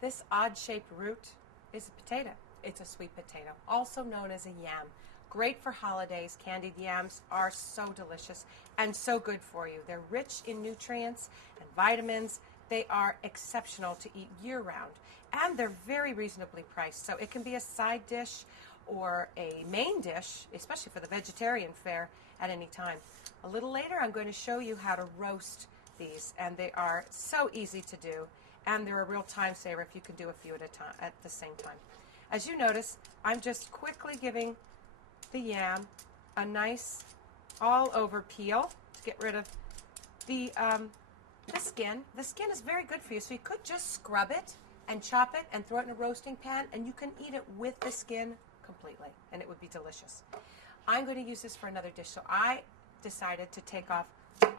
This odd-shaped root is a potato. It's a sweet potato, also known as a yam. Great for holidays. Candied yams are so delicious and so good for you. They're rich in nutrients and vitamins. They are exceptional to eat year-round, and they're very reasonably priced. So it can be a side dish or a main dish, especially for the vegetarian fare, at any time. A little later, I'm going to show you how to roast these, and they are so easy to do, and they're a real time saver if you can do a few at the same time. As you notice, I'm just quickly giving the yam a nice all-over peel to get rid of the skin. The skin is very good for you, so you could just scrub it and chop it and throw it in a roasting pan, and you can eat it with the skin completely, and it would be delicious. I'm going to use this for another dish, so I decided to take off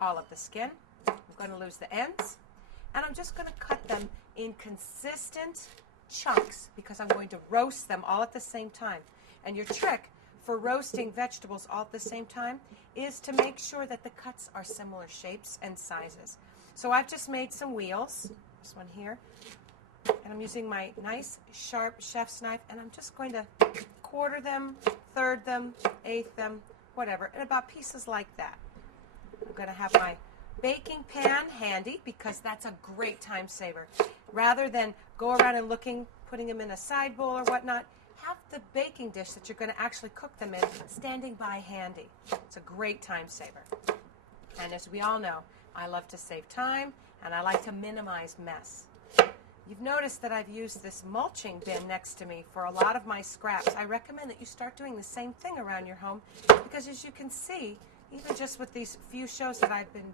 all of the skin. I'm going to lose the ends, and I'm just going to cut them in consistent chunks because I'm going to roast them all at the same time. And your trick for roasting vegetables all at the same time is to make sure that the cuts are similar shapes and sizes. So I've just made some wheels, this one here, and I'm using my nice sharp chef's knife, and I'm just going to quarter them, third them, eighth them, whatever, and about pieces like that. I'm going to have my baking pan handy because that's a great time saver. Rather than go around and putting them in a side bowl or whatnot, have the baking dish that you're going to actually cook them in standing by handy. It's a great time saver. And as we all know, I love to save time and I like to minimize mess. You've noticed that I've used this mulching bin next to me for a lot of my scraps. I recommend that you start doing the same thing around your home because, as you can see, even just with these few shows that I've been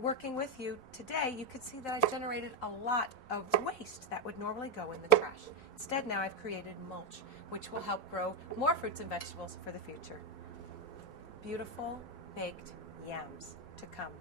working with you today, you can see that I've generated a lot of waste that would normally go in the trash. Instead, now I've created mulch, which will help grow more fruits and vegetables for the future. Beautiful baked yams to come.